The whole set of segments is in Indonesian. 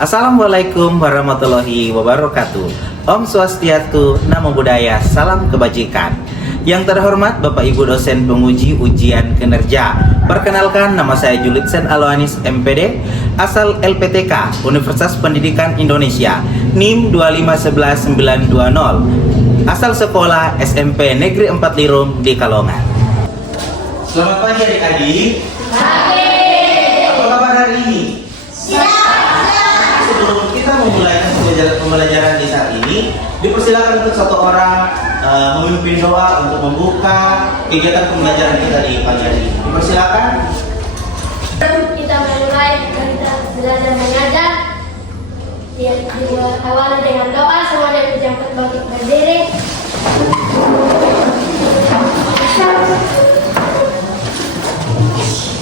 Assalamualaikum warahmatullahi wabarakatuh. Om Swastiastu, Namo Buddhaya, salam kebajikan. Yang terhormat Bapak Ibu dosen penguji ujian kinerja. Perkenalkan, nama saya Julitsen Aloanis MPD, asal LPTK, Universitas Pendidikan Indonesia, NIM 2511920, asal sekolah SMP Negeri 4 Lirum di Kalongan. Selamat pagi adik-adik. Apa kabar hari ini? Sebelum kita memulai pembelajaran di saat ini, dipersilakan untuk satu orang memimpin doa untuk membuka kegiatan pembelajaran kita di pagi hari ini. Dipersilakan. Kita mulai kita belajar mengajar. Awali dengan doa. Semuanya berjangkut bangkit berdiri.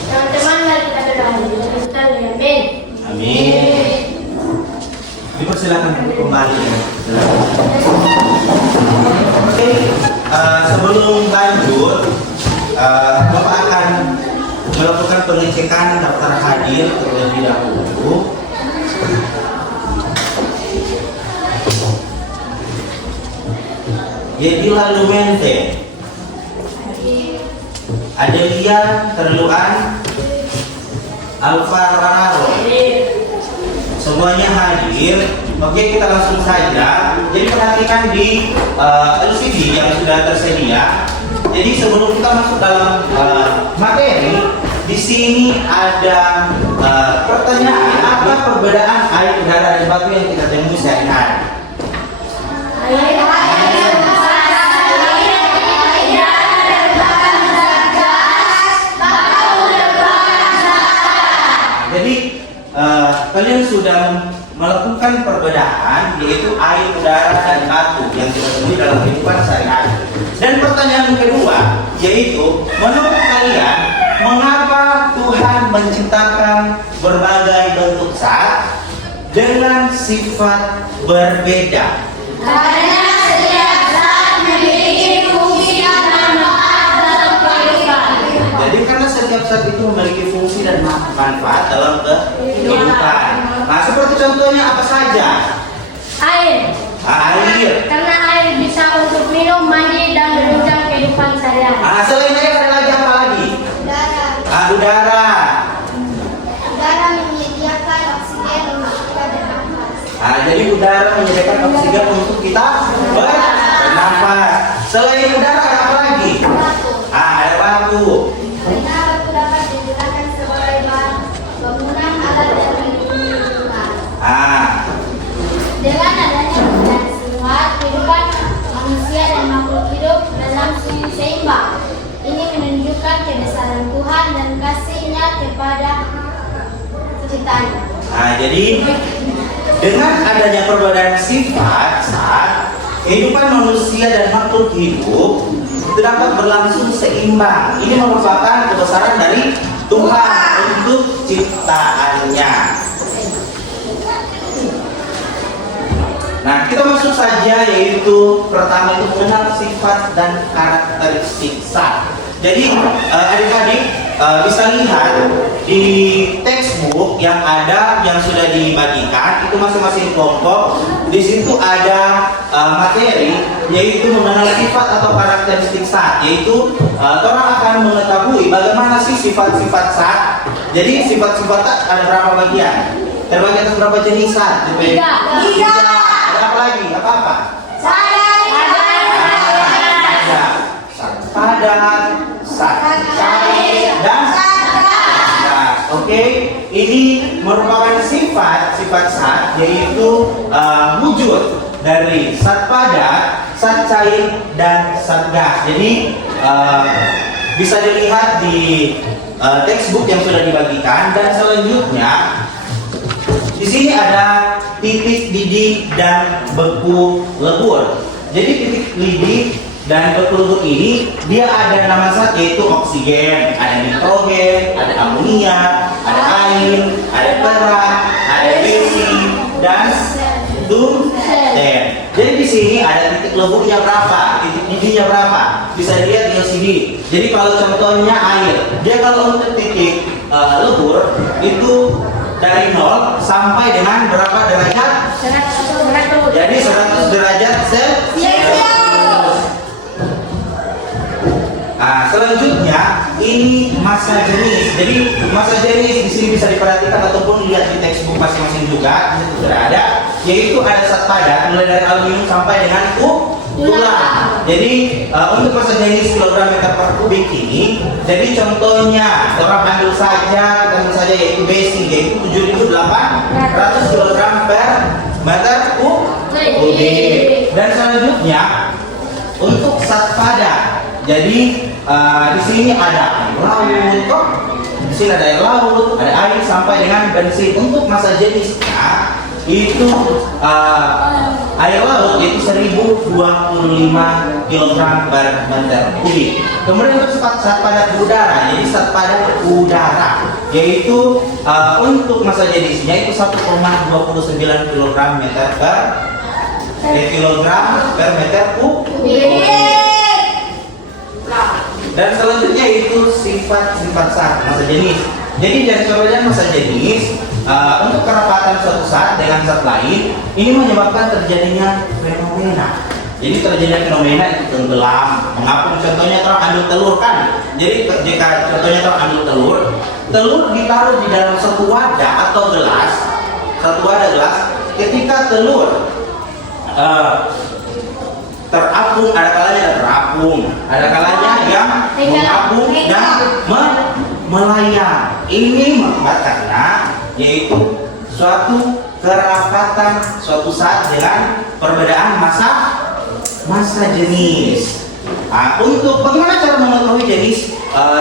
Teman-teman, mari kita berdoa. Kita dengan amin. Amin. Dipersilakan untuk kembali. Oke, sebelum lanjut, Bapak akan melakukan pengecekan daftar hadir terlebih dahulu. Yedila Lumente, Adelia Terluan, Alfa Rararo, semuanya hadir. Oke, kita langsung saja. Jadi perhatikan di LCD yang sudah tersedia. Jadi sebelum kita masuk dalam materi, di sini ada pertanyaan: apa perbedaan air, udara, dan batu yang kita temui sehari-hari? Jadi kalian sudah melakukan perbedaan, yaitu air, udara, dan batu yang kita temui dalam kehidupan sehari-hari. Dan pertanyaan kedua, yaitu menurut kalian mengapa Tuhan menciptakan berbagai bentuk zat dengan sifat berbeda? Karena setiap zat memiliki fungsi dan manfaat dalam kehidupan. Jadi karena setiap zat itu memiliki fungsi dan manfaat dalam kehidupan. Nah, seperti contohnya apa saja? Air. Air. Karena air bisa untuk minum, mandi, dan menunjang kehidupan sehari-hari. Selain air ada lagi apa lagi? Udara. Udara. Udara menyediakan oksigen untuk kita bernafas. Jadi udara menyediakan oksigen untuk kita bernafas. Selain udara ada apa lagi? Batu. Ada batu. Karena batu dapat digunakan sebagai bahan bangunan, alat, dan pelindung lingkungan. Dengan adanya perbedaan sifat, kehidupan manusia dan makhluk hidup dalam seimbang. Ini menunjukkan kebesaran Tuhan dan kasih-Nya kepada ciptaannya. Jadi dengan adanya perbedaan sifat saat kehidupan manusia dan makhluk hidup itu dapat berlangsung seimbang. Ini merupakan kebesaran dari Tuhan untuk ciptaannya. Nah, kita masuk saja, yaitu pertama itu mengenal sifat dan karakteristik zat. Jadi adik-adik bisa lihat di textbook yang ada, yang sudah dibagikan itu masing-masing kelompok. Di situ ada materi, yaitu mengenal sifat atau karakteristik zat. Yaitu orang akan mengetahui bagaimana sih sifat-sifat zat. Jadi sifat-sifat zat ada berapa bagian? Terbagi atas berapa jenis zat? Tiga. Ada apa lagi? Apa-apa? Padat, cair, dan gas. Oke, ini merupakan sifat zat, yaitu wujud dari zat padat, zat cair, dan zat gas. Jadi bisa dilihat di textbook yang sudah dibagikan. Dan selanjutnya di sini ada titik didih dan beku lebur. Jadi titik didih dan beku lebur ini dia ada nama zat, yaitu oksigen, ada nitrogen, ada amonia, ada air, ada perak, ada besi, dan tungsten. Jadi di sini ada titik leburnya berapa, titik didihnya berapa, bisa dilihat di LCD. Jadi kalau contohnya air, dia kalau untuk titik lebur itu dari 0 sampai dengan berapa derajat? 100. Jadi 100 derajat Celcius. Nah, selanjutnya ini massa jenis. Jadi massa jenis di sini bisa diperhatikan ataupun lihat di textbook masing-masing juga. Di situ sudah ada, yaitu ada zat padat mulai dari aluminium sampai dengan tulang. Jadi untuk massa jenis kilogram meter per kubik ini, jadi contohnya orang ambil saja, kita ambil saja yaitu basic, yaitu 7.800 kg per meter kubik. Dan selanjutnya untuk zat padat. Jadi di sini ada air laut, di sini ada air laut, ada air sampai dengan bensin. Untuk massa jenisnya itu air laut yaitu 1025 kg per meter kubik. Kemudian untuk zat padat udara, jadi zat padat udara yaitu untuk massa jenisnya itu 1,29 kg per meter kubik. Dan selanjutnya itu sifat-sifat zat massa jenis. Jadi dari perbedaan massa jenis untuk kerapatan suatu zat dengan zat lain ini menyebabkan terjadinya fenomena. Jadi terjadinya fenomena itu tenggelam, mengapung. Contohnya terang ambil telur kan. Jadi jika contohnya terang ambil telur ditaruh di dalam satu wadah atau gelas, ketika telur terapung, ada kalanya terapung, ada kalanya yang mengapung dan melayang. Ini mengakibatkan yaitu suatu kerapatan suatu zat dengan perbedaan massa jenis. Nah, untuk bagaimana cara mengetahui jenis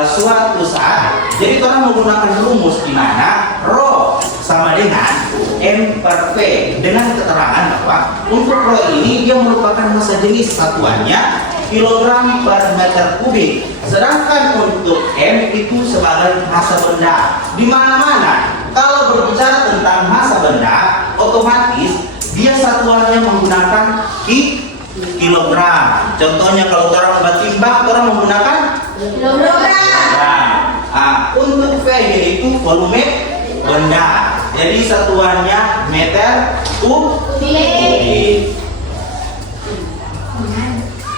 suatu zat? Jadi kita menggunakan rumus di mana Rho sama dengan M per P dengan keterangan bahwa untuk Rho ini dia merupakan massa jenis satuannya kilogram per meter kubik, sedangkan untuk M itu sebagai massa benda. Di mana-mana kalau berbicara tentang massa benda, otomatis dia satuannya menggunakan kilogram. Contohnya kalau orang timbang, orang menggunakan kilogram. Nah, untuk V yaitu volume benda. Jadi satuannya meter kubik.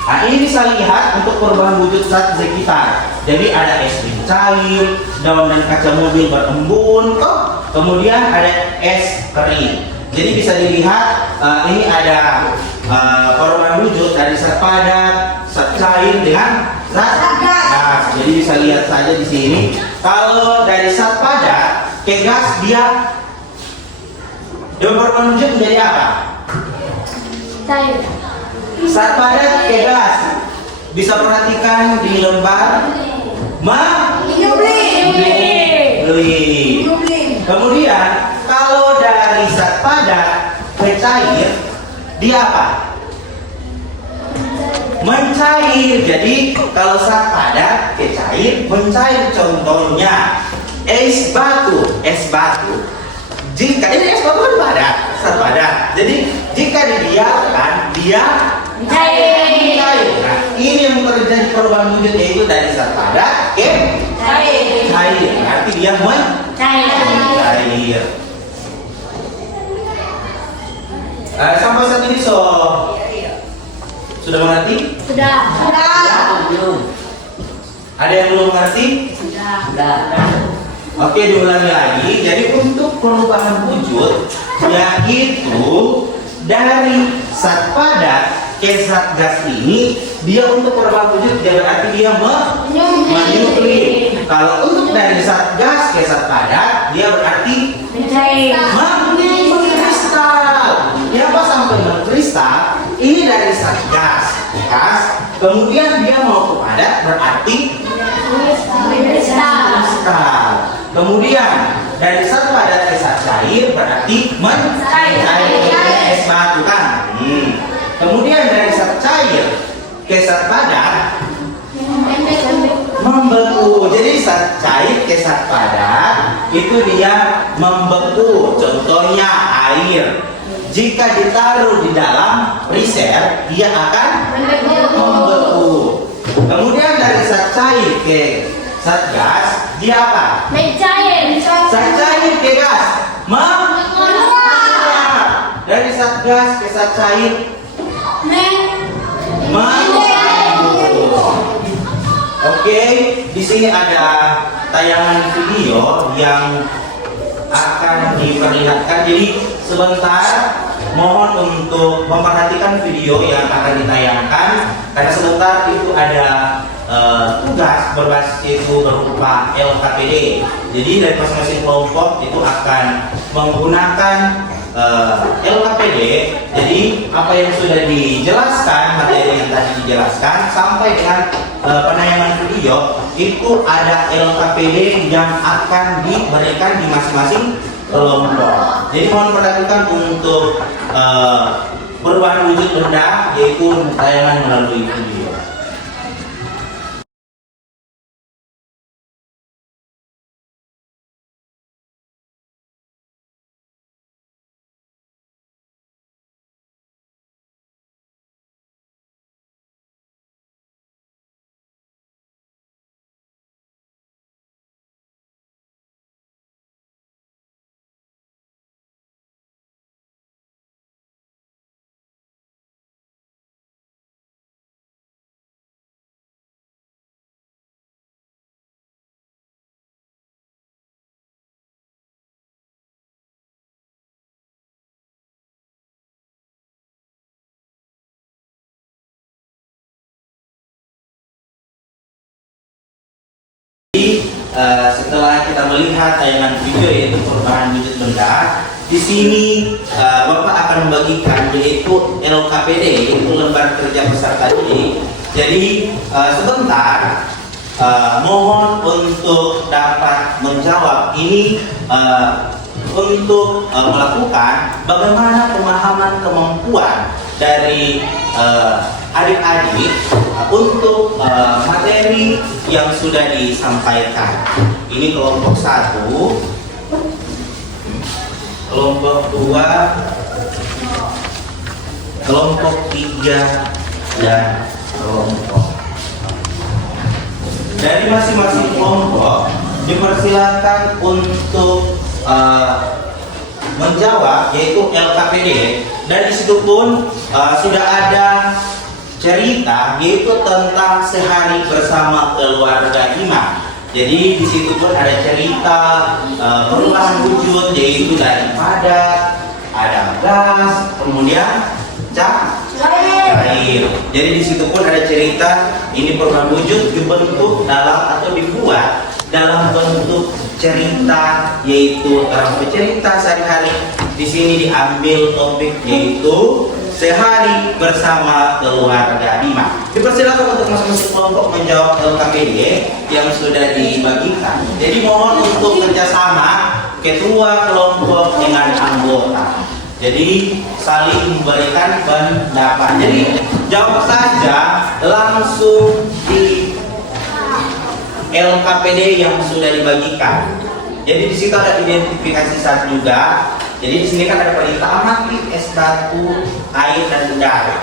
Nah, ini bisa lihat untuk perubahan wujud zat di sekitar. Jadi ada es krim cair, daun dan kaca mobil berembun, kemudian ada es kering. Jadi bisa dilihat ini ada perubahan wujud dari zat padat, zat cair dengan zat gas. Jadi bisa lihat saja di sini. Kalau dari zat padat ke gas dia perubahan wujud menjadi apa? Cair. Zat padat ke gas. Bisa perhatikan di lembar Kemudian kalau dari zat padat ke cair dia apa? Mencair. Jadi kalau zat padat ke cair mencair, contohnya es batu. Jika ini es batu kan padat, zat padat. Jadi jika dibiarkan dia cair. Nah, ini yang terjadi perubahan wujud yaitu dari zat padat ke cair. Arti dia mencair. Sampai saat ini sudah mengerti? Sudah. Ada yang belum mengerti? Sudah. Oke, diulangi lagi. Jadi untuk perubahan wujud yaitu dari zat padat ke zat gas ini, dia untuk perubahan wujud dia berarti dia menuklir. Kalau untuk dari zat gas ke zat padat dia berarti mengkristal. Kenapa sampai mengkristal? Ini dari zat gas, kemudian dia mau ke padat berarti kristal. Kemudian dari zat padat ke zat cair berarti mencair, es batu kan. Kemudian dari zat cair ke zat padat membeku. Jadi zat cair ke zat padat itu dia membeku. Contohnya air. Jika ditaruh di dalam freezer dia akan membeku. Kemudian dari zat cair ke zat gas dia apa? Mencair. Zat cair ke gas Menguap. Dari zat gas ke zat cair. Oke, di sini ada tayangan video yang akan diperlihatkan. Jadi sebentar, mohon untuk memperhatikan video yang akan ditayangkan karena sebentar itu ada tugas berbasis itu berupa LKPD. Jadi dari masing-masing kelompok itu akan menggunakan LKPD. Jadi apa yang sudah dijelaskan, materi yang tadi dijelaskan sampai dengan penayangan video itu ada LKPD yang akan diberikan di masing-masing kelompok. Jadi mohon perhatikan untuk perubahan wujud benda yaitu tayangan melalui video. Setelah kita melihat tayangan video yaitu perubahan wujud benda, di sini Bapak akan membagikan yaitu LKPD yaitu lembar kerja peserta didik. Jadi sebentar mohon untuk dapat menjawab ini untuk melakukan bagaimana pemahaman kemampuan dari adik-adik untuk materi yang sudah disampaikan. Ini kelompok 1, kelompok 2, kelompok 3, dan kelompok. Dari masing-masing kelompok dipersilakan untuk menjawab yaitu LKPD. Dan di situ pun sudah ada cerita yaitu tentang sehari bersama keluarga Ima. Jadi di situ pun ada cerita perubahan wujud yaitu dari padat, ada gas, kemudian cair. Jadi di situ pun ada cerita ini perubahan wujud dibentuk dalam atau dibuat dalam bentuk cerita yaitu cerita sehari-hari. Di sini diambil topik yaitu sehari bersama keluarga Bima. Dipersilakan untuk masing-masing kelompok menjawab LKPD yang sudah dibagikan. Jadi mohon untuk kerjasama ketua kelompok dengan anggota. Jadi saling memberikan pendapat. Jadi jawab saja langsung di LKPD yang sudah dibagikan. Jadi di situ ada identifikasi saat juga. Jadi di sini kan ada perintah amati S1 air dan udara.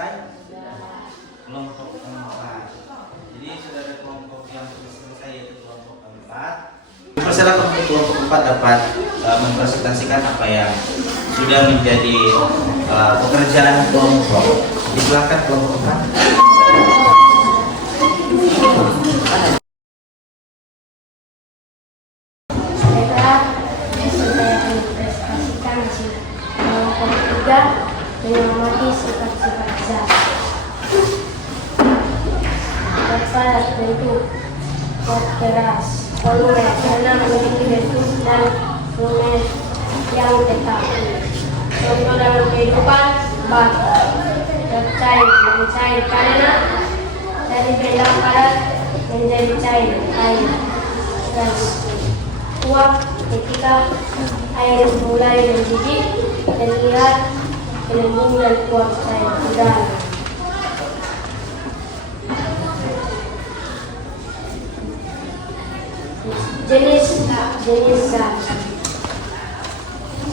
selesai? Kelompok keempat. Jadi sudah ada kelompok yang sudah selesai, yaitu kelompok keempat. Persilakan untuk kelompok keempat dapat mempresentasikan apa yang sudah menjadi pekerjaan kelompok. Silakan kelompok keempat. Mengamati sifat-sifat zat. Pada bentuk pot keras, volume karena memiliki bentuk dan volume yang tetap. Contoh dalam kehidupan batu, cair karena dari benda padat menjadi cair air dan uap ketika air mulai mendidih terlihat gelembung dan uap cair udara. Jenis zat.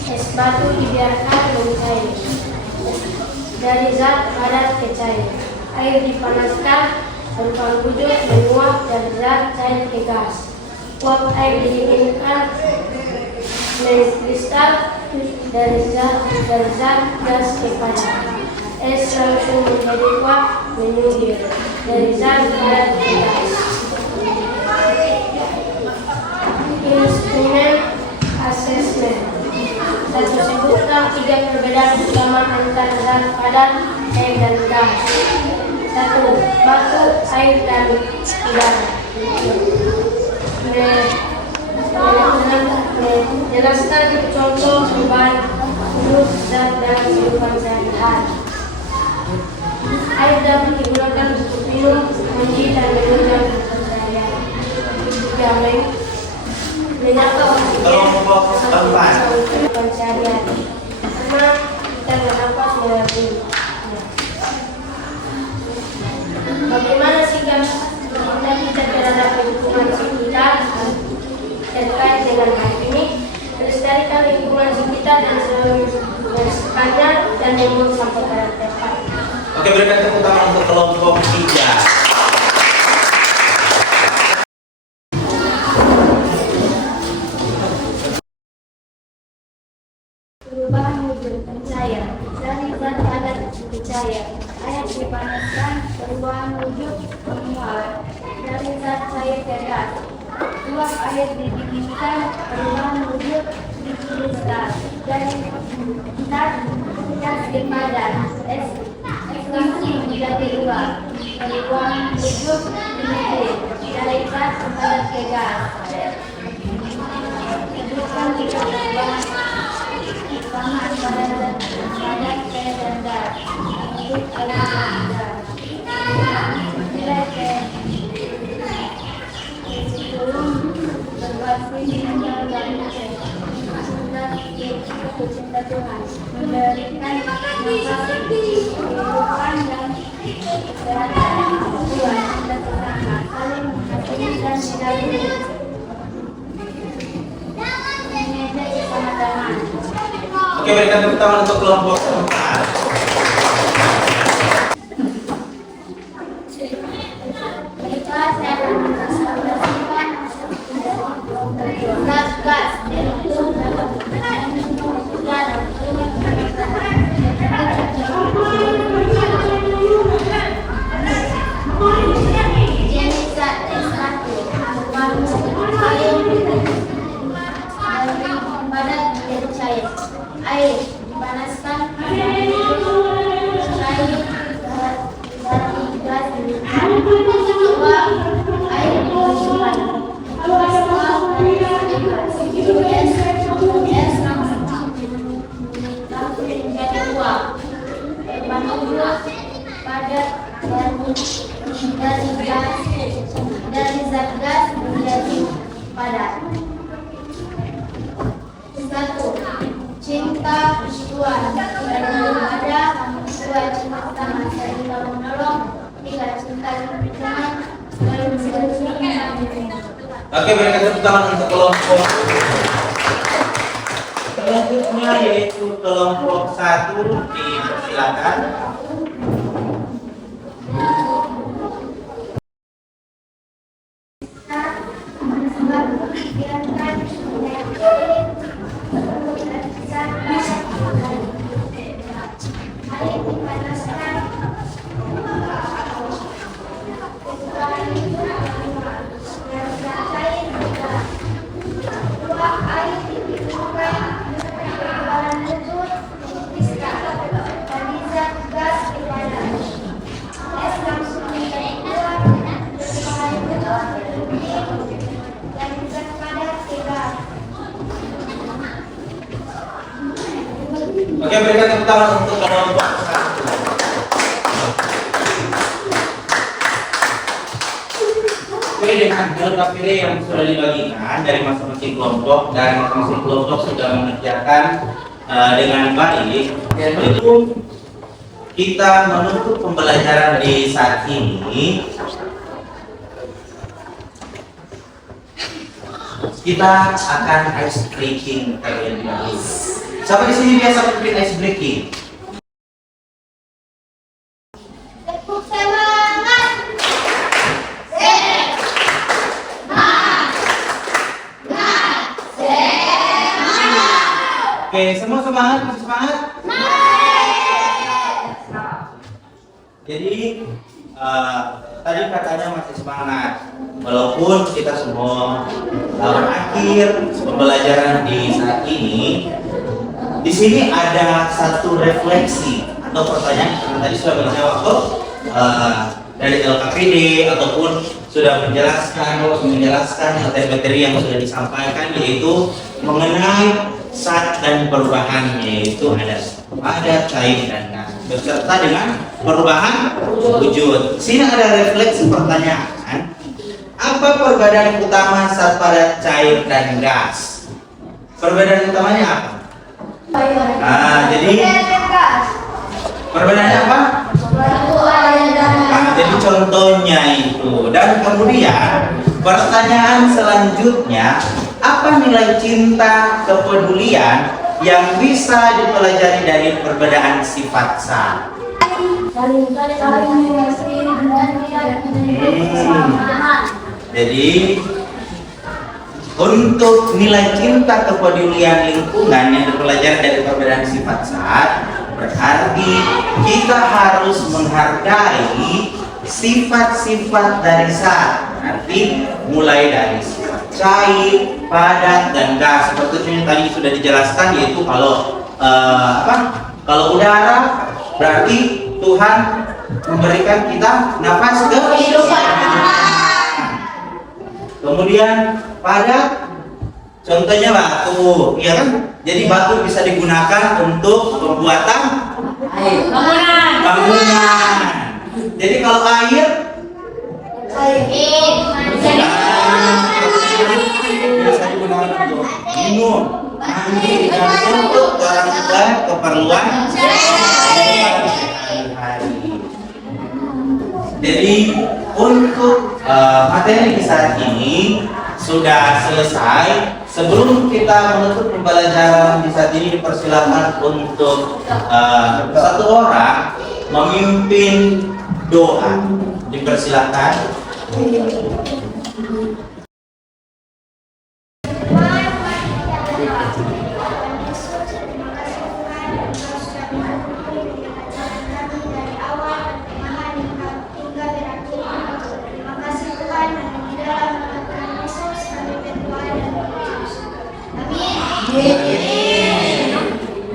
Es batu dibiarkan mencair dari zat padat ke cair. Air dipanaskan berupa wujud menguap dari zat cair ke gas. Uap air didinginkan mengkristal dari zat gas ke padat. Es langsung menjadi uap menyusir dari zat padat ke gas. Instrumen asesmen. Satu, sebutkan 3 perbedaan utama antara zat padat, air dan gas. 1. Batu, air dan udara. Jelaskan contoh perubahan huruf zat dalam kehidupan sehari-hari. Air dapat digunakan untuk minum, mandi, dan menunjang sehari-hari. Menyapa Kelompok keempat. sehari-hari karena kita bernafas melalui. Bagaimana sikap kita terhadap lingkungan sekitar terkait dengan hal ini? Melestarikan lingkungan sekitar dan melestarikannya dan membuang sampah pada tempat. Oke, berikan tepuk tangan untuk kelompok 3. Perubahan wujud cair dari zat padat ke cair. Air dipanaskan, perubahan wujud menguap dari zat cair ke gas. Uap air didinginkan, perubahan wujud dikristal dari zat gas ke padat. Es langsung menjadi uap, perubahan wujud menjadi dari zat padat ke gas. Hidupkan tiga perubahan panas pada padat cair dan gas. Hidup air dan gas. Nilai ke sebelum berbuat meninggal dan cinta Tuhan memberikan nafas kehidupan dan kesehatan Tuhan dan sesama saling menghakimi dan mendampingi menjaga keselamatan. Oke, berikan tepuk tangan untuk kelompok keempat. Air dipanaskan, dari zat gas menjadi padat. 1. Cinta Tuhan dan ada 2. Cinta saling menolong 3. Cinta teman dan Oke, berikan tepuk tangan untuk kelompok selanjutnya, yaitu kelompok 1. Dipersilakan. Oke, berikan tepuk tangan untuk kelompok satu. Oke, dengan lengkap yang sudah dibagikan dari masing-masing kelompok dan masing-masing kelompok sudah mengerjakan dengan baik, itu kita menutup pembelajaran di saat ini. Kita akan ice breaking terlebih dahulu. Siapa di sini biasa bikin ice breaking? Tepuk semangat. Oke, semua semangat, masih semangat? Jadi tadi katanya masih semangat, walaupun kita semua berakhir pembelajaran di saat ini. Di sini ada satu refleksi atau pertanyaan karena tadi sudah menjawab dari LKPD ataupun sudah menjelaskan materi-materi yang sudah disampaikan, yaitu mengenai zat dan perubahan, yaitu ada cair dan gas beserta dengan perubahan wujud. Sini ada refleksi pertanyaan, apa perbedaan utama zat pada cair dan gas? Perbedaan utamanya apa? Jadi perbedaannya apa? Jadi contohnya itu. Dan kemudian pertanyaan selanjutnya, apa nilai cinta kepedulian yang bisa dipelajari dari perbedaan sifat zat? Jadi untuk nilai cinta kepedulian lingkungan yang dipelajari dari perbedaan sifat zat, berarti kita harus menghargai sifat-sifat dari zat. Berarti mulai dari sifat cair, padat, dan gas. Seperti yang tadi sudah dijelaskan, yaitu kalau kalau udara berarti Tuhan memberikan kita nafas kehidupan. Kemudian padat, contohnya batu, ya kan? Jadi batu bisa digunakan untuk pembuatan bangunan. Jadi kalau air, bisa digunakan untuk minum, mandi, dan untuk orang keperluan sehari-hari. Jadi untuk materi di saat ini sudah selesai. Sebelum kita menutup pembelajaran di saat ini, dipersilakan untuk satu orang memimpin doa. Dipersilakan.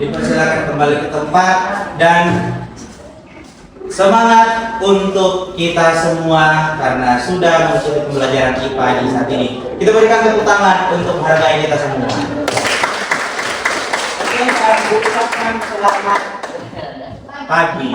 Dipersilakan kembali ke tempat dan semangat untuk kita semua karena sudah mengikuti pembelajaran IPA di saat ini. Kita berikan tepuk tangan untuk menghargai kita semua. Oke, saya ucapkan selamat pagi.